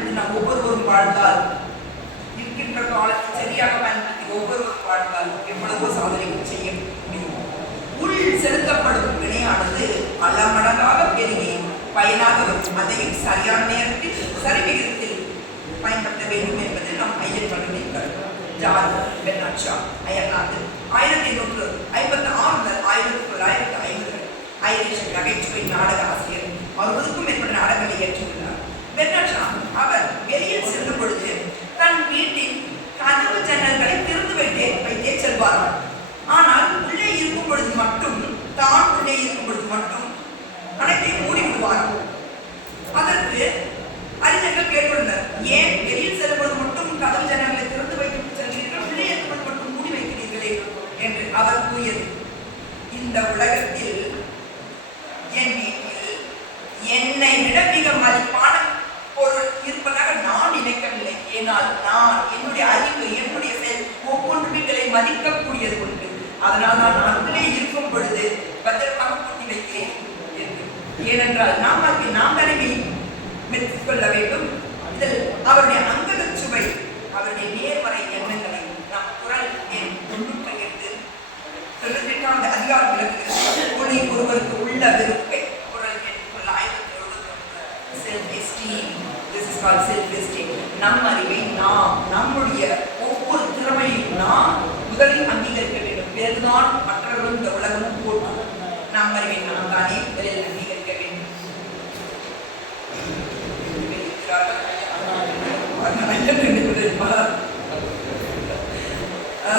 பயன்படுத்தி நாம் ஒவ்வொருவரும் வாழ்ந்தால், இருக்கின்ற காலத்தை சரியாக பயன்படுத்தி ஒவ்வொருவரும் வாழ்ந்தால் எவ்வளவோ சாதனைகள் செய்ய முடியும். உள் செலுத்தப்படும் வினையானது பல மடங்காக பெருகி பயனாக வரும். அதையும் சரியான நேரத்தில் சரி விகிதத்தில் பயன்படுத்த வேண்டும் என்பது நாம் ஐயப்படுவீர்கள். ஜார்ஜ் பெர்னார்ட் ஷா, அயர்லாந்து, 1856 முதல் 1950 ஐரிஷ் நகைச்சுவை நாடக ஆசிரியர். அவர் 100க்கும் மேற்பட்ட நாடகங்களை இயற்றியுள்ளார். பெர்னார்ட் ஷா அவர் வெளியில் செல்லும் பொழுது தன் வீட்டின் கதவு ஜன்னல்களை திறந்து வைத்தே செல்வார்கள். ஆனால் உள்ளே இருக்கும் பொழுது மட்டும் அனைத்தை மூடி விடுவார்கள். அதற்கு அறிஞர்கள் கேட்டுள்ளனர், ஏன் வெளியில் செல்லும் பொழுது மட்டும் கதவு ஜன்னல்களை திறந்து வைத்து செல்கிறீர்கள், உள்ளே இருக்கும் பொழுது மட்டும் மூடி வைக்கிறீர்களே என்று அவர் கூறியது, இந்த உலகத்தில் என் வீட்டில் என்னை விட மிக மதிப்பான பொருள் இருப்பதாக நான் நினைக்கவில்லை. ஏனால் நான் என்னுடைய அறிவு, என்னுடைய செயல் ஒவ்வொன்று வீட்டை மதிக்கக்கூடியது உண்டு. அதனால் நான் உள்ளே இருக்கும் பொழுது பத்திரமாக பூட்டி வைக்கிறேன் என்று. ஏனென்றால் நாம் தனிமை மெச்சிக் கொள்ள வேண்டும். இதில் அவருடைய அங்கக சுவை, அவருடைய நேர்மறை எண்ணங்களை நம் குரல் எண் 98 அதிகார விளக்குகிறது. ஒளி ஒருவருக்கு உள்ள வெறுப்பை. குரல் எண் 1971 self esteem. This is called self esteem. நம் அறிவை நாம், நம்முடைய ஒவ்வொரு திறமையும் நாம் முதலில் அங்கீகரிக்க வேண்டும். பிறகுதான் மற்றவர்களும் இந்த உலகமும் போட்டும். நம் அறிவை நாம் தானே முதலில் அங்கீகரிக்க வேண்டும்.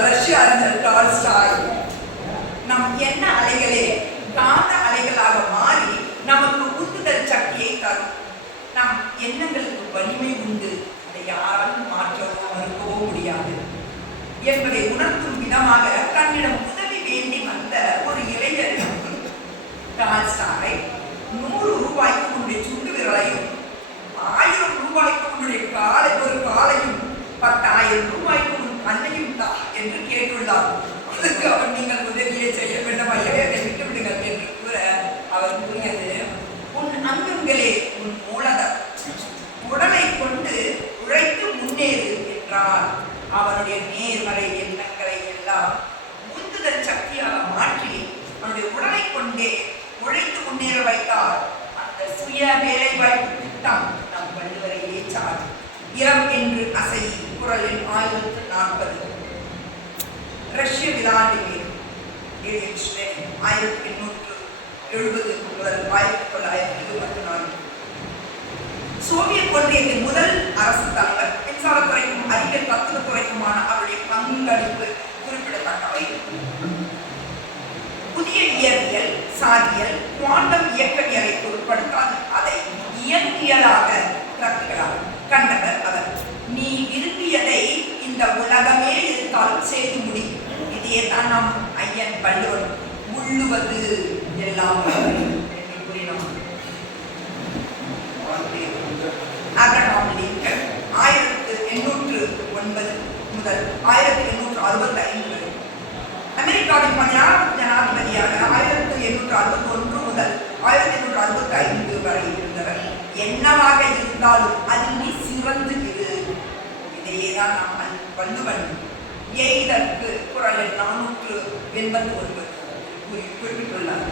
ரஷ்ய அறிஞர் டால்ஸ்டாய், நம் எண்ண அலைகளே காந்த அலைகளாக மாறி நமக்கு உந்துதல் சக்தியை தரும். நம் எண்ணங்களுக்கு வலிமை உண்டு, அதை யாராலும் மாற்றவோ மறுக்கவோ முடியாது என்பதை உணர்த்தும் விதமாக தன்னிடம் உதவி வேண்டி வந்த ஒரு இளைஞரிடம் டால்ஸ்டாய் 100 ரூபாய்க்கு உன்னுடைய சுண்டு விரலையும் 1000 ரூபாய்க்கு உன்னுடைய ஒரு காலையும் 10,000 ரூபாய்க்கு உன் கண்ணையும் தா என்று கேட்டுள்ளார். அதுக்கு அவர், நீங்கள் உதவியை செய்ய வேண்டும், ஐயவே விட்டு விடுங்கள் என்று கூற அவர் கூறியது, உன் அங்கங்களே உன் மூலதனம், உடலை கொண்டு உழைத்து முன்னேறு என்றார். அவனுடைய நேர்மறை எண்ணங்களை எல்லாம் உந்துதல் சக்தியாக மாற்றி அவனுடைய உடலை கொண்டே உழைத்து முன்னேற வைத்தார். அந்த சுய வேலை வாய்ப்பு திட்டம் நம் வள்ளுவரையே சார். இரம் என்று அசை. குரல் எண் 1040. ரஷ்ய விளையாட்டு வீரர் 1870 முதல் 1924. சோவியத் ஒன்றியத்தின் முதல் அரசு தலைவர். மின்சாரத்துறைக்கும் அறிவியல் தத்துவத்துறைக்குமான அவருடைய பங்களிப்பு குறிப்பிடத்தக்கவை. புதிய இயற்பியல், சாதியல், குவாண்டம் இயக்கவியலை பொருட்படுத்தாது அதை இயற்பியலாக கண்டவர் அவர். நீ விரும்பியதை இந்த உலகமே இருந்தாலும் செய்து முடி. இதையே தான் நாம் ஐயன் வள்ளுவர் உள்ளுவது எல்லாம் என்று கூறினோம். ஆப்ரஹாம் லிங்கன் 1809 முதல் 1865 வரை அமெரிக்காவின் 16வது ஜனாதிபதியாக 1861 முதல் 1865 வரை இருந்தவர். என்னவாக இருந்தாலும் அதில் நீ சிறந்து இரு. இதையேதான் நாம் வள்ளுவன் எய்தற்கு குரல் 481 குறிப்பிட்டுள்ளார்.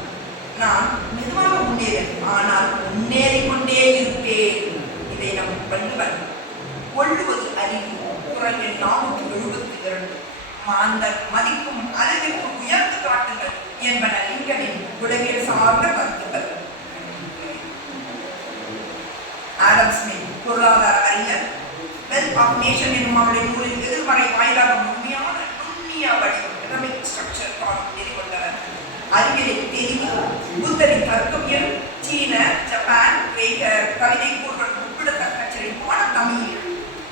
நான் மெதுவாக முன்னேறேன், ஆனால் முன்னேறி கொண்டே இருப்பேன். இதை நம் வள்ளுவன் கொள்ளுவது அறிவு. குரல் 472 மாந்தர் மதிக்கும் அளவிற்கு உயர்ந்து காட்டுங்கள் என்பன லிங்கனின் உலகியல் சார்ந்த கருத்துக்கள். ஆடம் ஸ்மித், பொருளாதார அறிஞர், வெல்த் ஆஃப் நேஷன் என்னும் அவருடைய நூலில் எதிர்மறை வாயிலாக முழுமையான நுண்ணிய வடிவம் ஸ்ட்ரக்சர் கொண்டவர். அறிவியலில் தெளிவு, புத்தரின் தர்க்கவியல், சீன, ஜப்பான், கிரேக்க கவிதை கூறுகள் குறிப்பிடத்தக்க செழிப்பான தமிழ்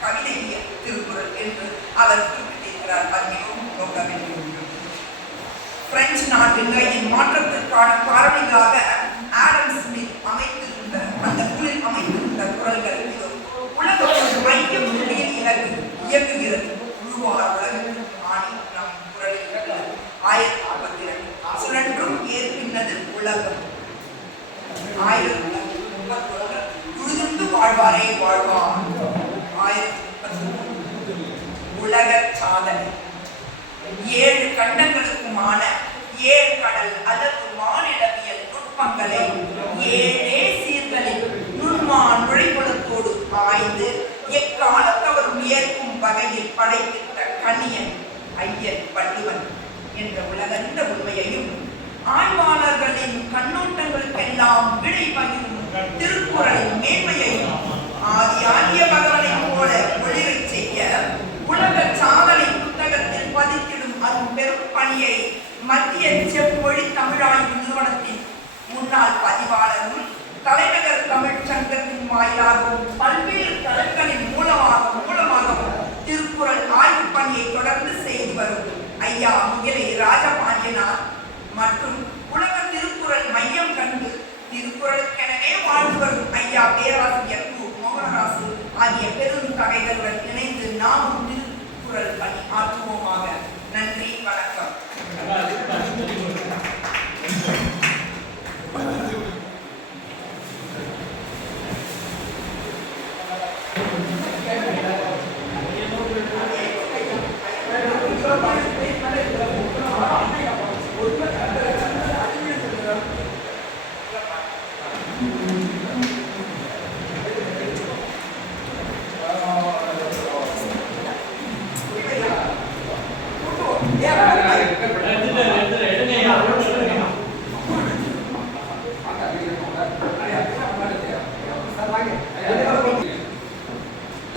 கவிதை திருக்குறள் என்று அவர் குறிப்பிட்டிருக்கிறார். அது மிகவும் நோக்கமில்லை. பிரெஞ்சு நாட்டின் மாற்றத்திற்கான காரணிகளாக ஆடம் ஸ்மித் அமைத்திருந்த அந்த நூலில் அமைத்திருந்த குரல்கள் உலகத்தின் மைய மொழியில் இயக்குகிறது. உருவார் உலகிற்கு ஆணி நம் குரலில் 1042 சுழன்றும் ஏற்பின்னது உலகம். 1031 உழுதுண்டு வாழ்வாரே வாழ்வார். 2013 உலக சாதனை. 7 கண்டங்களுக்குமான 7 கடல் அளவு வானிடவியல் நுட்பங்களை 7 சீர்களில் நுண்மான் நுழைவுலத்தோடு ஆய்ந்து எக்காலத்தவரும் ஏற்கும் வகையில் படைத்திட்ட கணியன் ஐயன் வள்ளுவன் என்ற உலகந்த உண்மையையும் ஆய்வாளர்களின் கண்ணோட்டங்களுக்கெல்லாம் விடை பகிரும் திருக்குறளின் மேன்மையையும் ஆதி ஆகிய பகவனை போல ஒளிரச் செய்ய உலக சாதனை புத்தகத்தில் பதித்திடும் அரும் பெரும் பணியை மத்திய செம்மொழி தமிழாய்வு நிறுவனத்தின் முன்னாள் பதிவாளரும் தலைநகர் தமிழ் சங்கத்தின் வாயிலாகவும் பல்வேறு தளங்களின் மூலமாகவும் திருக்குறள் ஆய்வு பணியை தொடர்ந்து செய்து வரும் ஐயா முகிலை ராஜபாண்டியனார் மற்றும் உலக திருக்குறள் மையம் கண்டு திருக்குறளுக்கெனவே வாழ்ந்து வரும் ஐயா பேராசிரியர் கு மோகனராசு ஆகிய பெரும் தகைகளுடன் இணைந்து நாமும் திருக்குறள் பணி ஆற்றுவோமாக. நன்றி, வணக்கம்.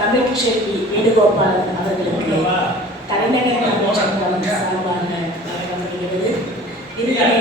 தமிழ்ச்செல்வி வேணுகோபாலன் அவர்களுக்கு தலைநகர் தமிழ்ச்சங்கம் சார்பாக வழங்கப்படுகிறது. இதனை